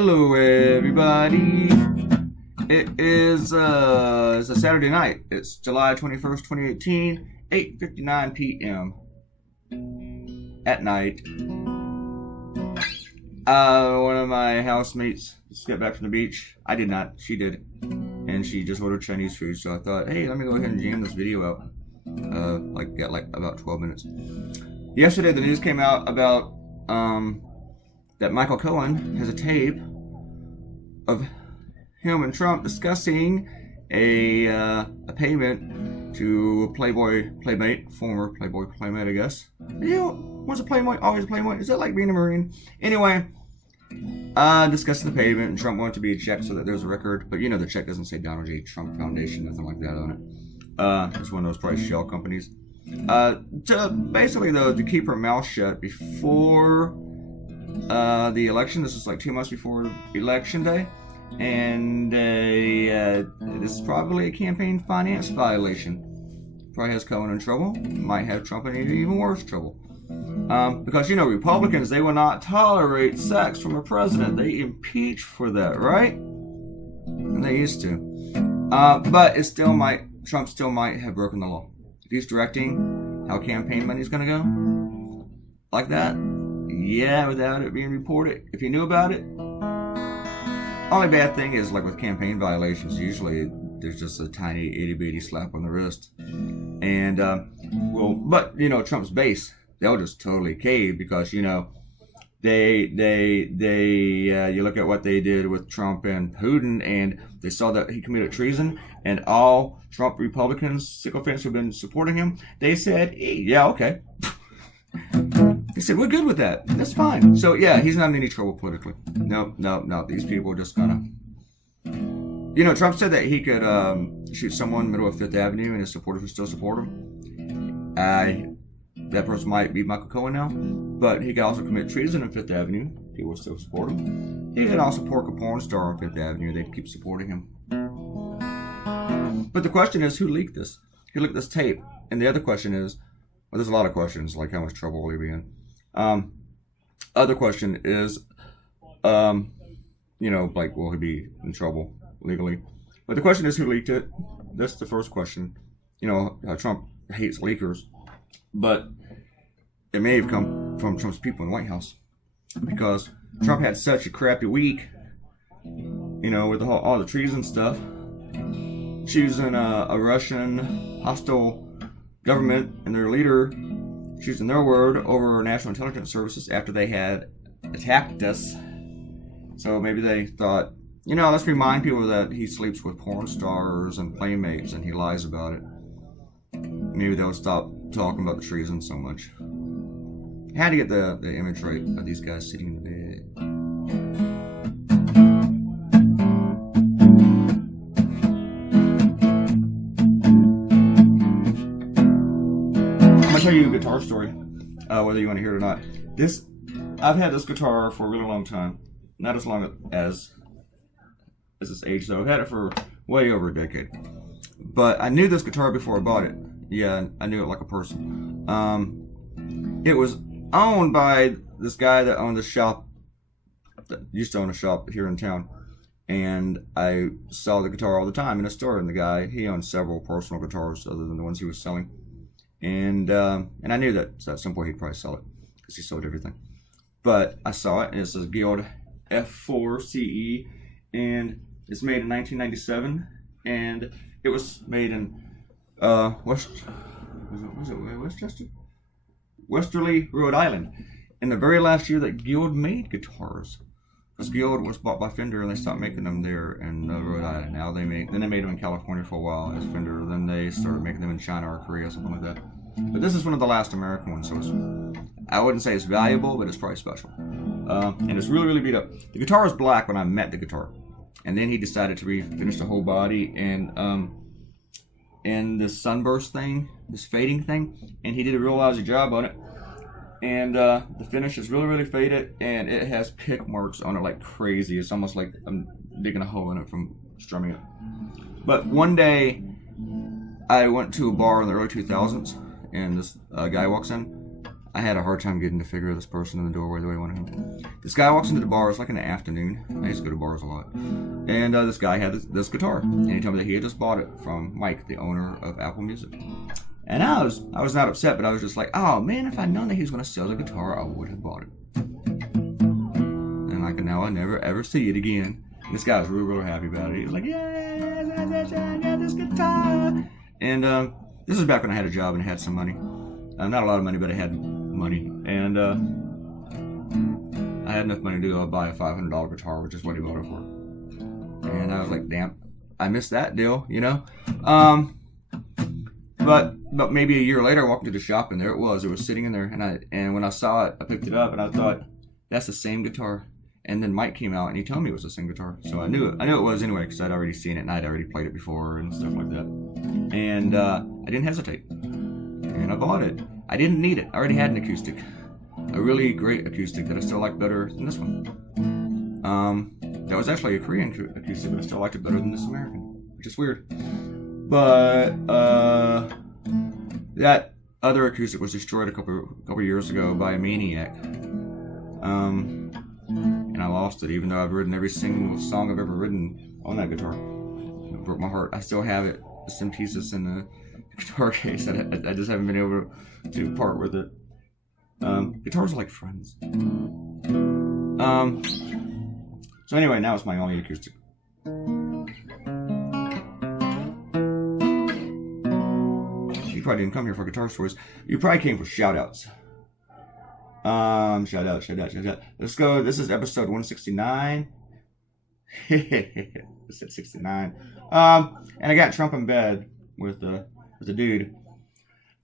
Hello, everybody. It's a Saturday night. It's July 21st, 2018, 8:59 p.m. at night. One of my housemates just got back from the beach. I did not. She did. And she just ordered Chinese food. So I thought, hey, let me go ahead and jam this video out. Got about 12 minutes. Yesterday, the news came out about that Michael Cohen has a tape of him and Trump discussing a payment to a Playmate, former Playboy Playmate, I guess. You know, was a Playmate, always a Playmate? Is that like being a Marine? Anyway, discussing the payment, and Trump wanted to be a check so that there's a record, but you know the check doesn't say Donald J. Trump Foundation, nothing like that on it. It's one of those probably shell companies. Basically, though, to keep her mouth shut before the election. This is like 2 months before election day, and this is probably a campaign finance violation. Probably has Cohen in trouble. Might have Trump in even worse trouble. Because, you know, Republicans, they will not tolerate sex from a president. They impeach for that, right? And they used to. But it still might, Trump still might have broken the law. If he's directing how campaign money is going to go, like that, yeah, without it being reported, if he knew about it. Only bad thing is, like with campaign violations, usually there's just a tiny itty-bitty slap on the wrist. And, well, but, you know, Trump's base, they'll just totally cave because, you know, you look at what they did with Trump and Putin, and they saw that he committed treason, and all Trump Republicans, sycophants who've been supporting him, they said, yeah, okay. He said, we're good with that. That's fine. So, yeah, he's not in any trouble politically. No. These people are just gonna... You know, Trump said that he could shoot someone in the middle of Fifth Avenue and his supporters would still support him. That person might be Michael Cohen now, but he could also commit treason on Fifth Avenue. People would still support him. He could also pork a porn star on Fifth Avenue. They'd keep supporting him. But the question is, who leaked this? Who leaked this tape? And the other question is, well, there's a lot of questions, like how much trouble will he be in? Other question is, you know, like, will he be in trouble legally? But the question is, who leaked it? That's the first question. You know, Trump hates leakers, but it may have come from Trump's people in the White House because Trump had such a crappy week, you know, with all the treason stuff, choosing a Russian hostile government and their leader, choosing their word over our national intelligence services after they had attacked us. So maybe they thought, you know, let's remind people that he sleeps with porn stars and playmates and he lies about it. Maybe they'll stop talking about the treason so much. Had to get the image right of these guys sitting in the bed. I'll tell you a guitar story, whether you want to hear it or not. I've had this guitar for a really long time. Not as long as its age, though. I've had it for way over a decade. But I knew this guitar before I bought it. Yeah, I knew it like a person. It was owned by this guy that owned a shop, that used to own a shop here in town. And I saw the guitar all the time in a store. And the guy, he owned several personal guitars other than the ones he was selling. And I knew that at some point he'd probably sell it because he sold everything. But I saw it, and it says Guild F4 CE, and it's made in 1997, and it was made in Westerly, Rhode Island, in the very last year that Guild made guitars. Because Guild was bought by Fender, and they stopped making them there in Rhode Island. Now they made them in California for a while as Fender. Then they started making them in China or Korea, something like that. But this is one of the last American ones, so I wouldn't say it's valuable, but it's probably special. And it's really, really beat up. The guitar was black when I met the guitar, and then he decided to refinish the whole body and this sunburst thing, this fading thing, and he did a real lousy job on it. And the finish is really, really faded, and it has pick marks on it like crazy. It's almost like I'm digging a hole in it from strumming it. But one day, I went to a bar in the early 2000s, and this guy walks in. I had a hard time getting to figure this person in the doorway the way I wanted him. This guy walks into the bar. It's like in the afternoon. I used to go to bars a lot. And this guy had this guitar. And he told me that he had just bought it from Mike, the owner of Apple Music. And I was not upset, but I was just like, oh man, if I'd known that he was going to sell the guitar, I would have bought it. And like now I never ever see it again. And this guy was real happy about it. He was like, yeah, I got this guitar. And this was back when I had a job and had some money. Not a lot of money, but I had money. And I had enough money to go buy a $500 guitar, which is what he bought it for. And I was like, damn, I missed that deal, you know? But maybe a year later, I walked into the shop and there it was. It was sitting in there, and when I saw it, I picked it up and I thought, that's the same guitar. And then Mike came out and he told me it was the same guitar, so I knew it was anyway because I'd already seen it and I'd already played it before and stuff like that. And I didn't hesitate, and I bought it. I didn't need it. I already had an acoustic, a really great acoustic that I still like better than this one. That was actually a Korean acoustic, but I still liked it better than this American, which is weird. But that other acoustic was destroyed a couple years ago by a maniac. And I lost it, even though I've written every single song I've ever written on that guitar. It broke my heart. I still have it, some pieces in the guitar case. I just haven't been able to part with it. Guitars are like friends. So anyway, now it's my only acoustic. You probably didn't come here for guitar stories. You probably came for shout-outs. Shout out. Let's go. This is episode 169. It's at 69. And I got Trump in bed with the dude.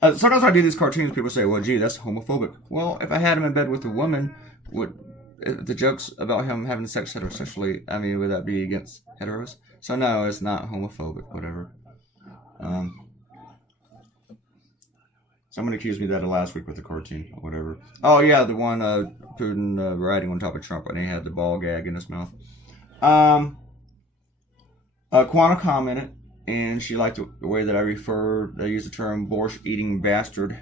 Sometimes when I do these cartoons, people say, well, gee, that's homophobic. Well, if I had him in bed with a woman, would the jokes about him having sex heterosexually, I mean, would that be against heteros? So no, it's not homophobic, whatever. Someone accused me of that last week with the cartoon or whatever. Oh yeah, the one Putin riding on top of Trump and he had the ball gag in his mouth. Quanah commented, and she liked the way that I used the term borscht-eating bastard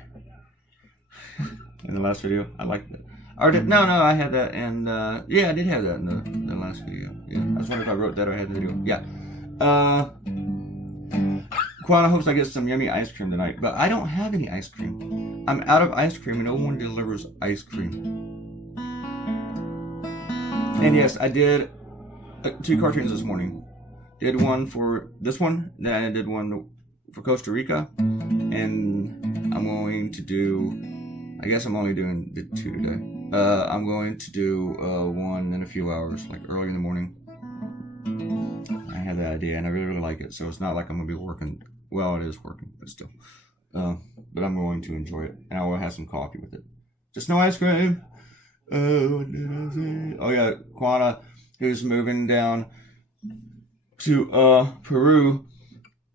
in the last video. I liked it. No, I had that, and yeah, I did have that in the last video. Yeah, I was wondering if I wrote that or I had the video. Yeah. Quanah hopes I get some yummy ice cream tonight, but I don't have any ice cream. I'm out of ice cream and no one delivers ice cream. And yes, I did 2 cartoons this morning. Did one for this one, then I did one for Costa Rica, and I'm going to do, I guess I'm only did 2 today. I'm going to do one in a few hours, like early in the morning. I had that idea and I really like it, so it's not like I'm going to be working. Well, it is working, but still. But I'm going to enjoy it, and I will have some coffee with it. Just no ice cream. What did I say? Oh yeah, Quanah, who's moving down to Peru,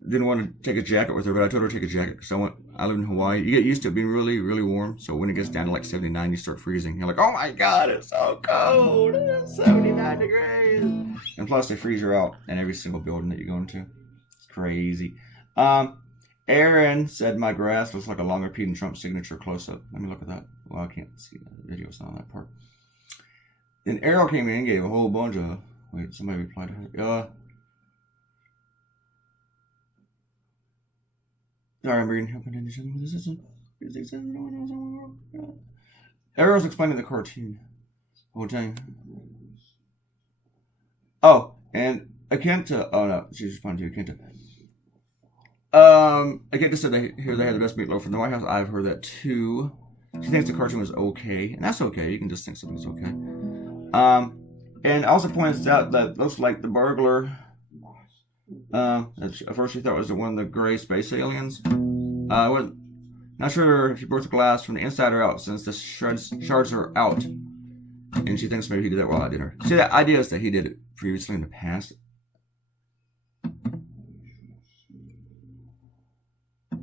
didn't want to take a jacket with her, but I told her to take a jacket because I live in Hawaii. You get used to it being really, really warm, so when it gets down to like 79, you start freezing. You're like, oh my god, it's so cold. It's 79 degrees. And plus, they freeze you out in every single building that you go into. It's crazy. Aaron said my grass looks like a long repeating Trump signature close-up. Let me look at that. Well, I can't see that. The video's not on that part. Then Errol came in and gave a whole bunch of... Wait, somebody replied to her. Sorry, I'm reading. Errol's explaining the cartoon. Whole time. Oh, and Akenta... Oh, no. She's responding to Akenta. Akenta said they had the best meatloaf from the White House. I've heard that too. She thinks the cartoon was okay, and that's okay. You can just think something's okay. And also points out that looks like the burglar. At first she thought it was one of the gray space aliens. I was not sure if he broke the glass from the inside or out, since the shards are out. And she thinks maybe he did that while at dinner. See, the idea is that he did it previously in the past.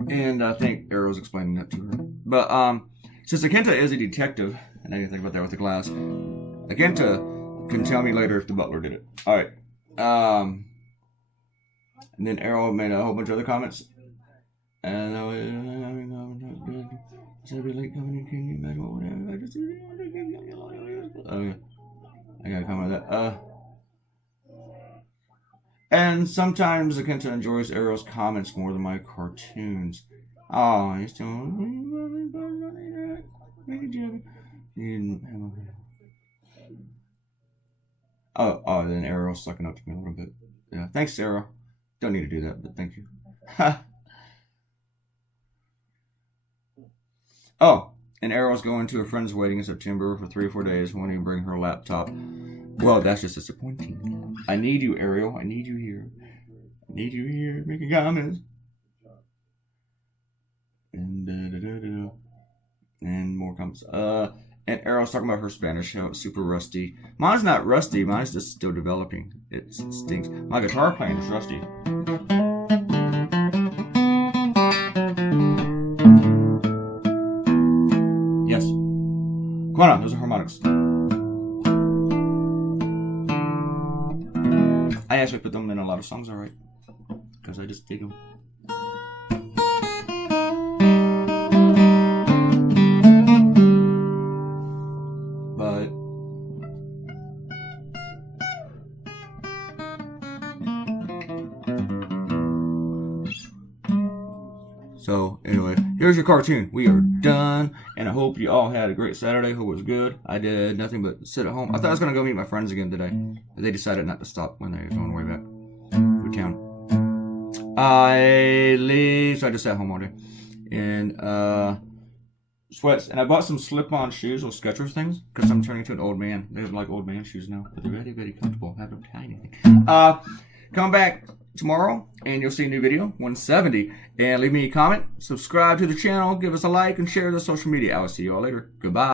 And I think Arrow's explaining that to her. But since Akenta is a detective, and I didn't think about that with the glass, Akenta can tell me later if the butler did it. Alright. And then Arrow made a whole bunch of other comments. And Should I be late coming in? Can you imagine what would happen? Okay. I gotta comment on that. And sometimes Akenta enjoys Arrow's comments more than my cartoons. Oh, he's doing. Oh, then Arrow's sucking up to me a little bit. Yeah, thanks, Arrow. Don't need to do that, but thank you. Oh, and Arrow's going to a friend's wedding in September for 3 or 4 days, wanting to bring her laptop. Well, that's just disappointing. I need you, Ariel. I need you here. I need you here. Making comments. And more comments. And Arrow's talking about her Spanish, how it's super rusty. Mine's not rusty. Mine's just still developing. It stinks. My guitar playing is rusty. Yes. Come on, those are harmonics. I actually put them in a lot of songs, alright? Because I just dig them. But so anyway, here's your cartoon. We are done, and I hope you all had a great Saturday. Hope it was good. I did nothing but sit at home. I thought I was gonna go meet my friends again today, but they decided not to stop when they were on the way back to town. I leave, so I just sat home all day, and sweats. And I bought some slip-on shoes, those Skechers things, because I'm turning into an old man. They have like old man shoes now, but they're very, very comfortable. I haven't tried anything. Come back tomorrow, and you'll see a new video, 170. And leave me a comment, subscribe to the channel, give us a like, and share the social media. I'll see you all later. Goodbye.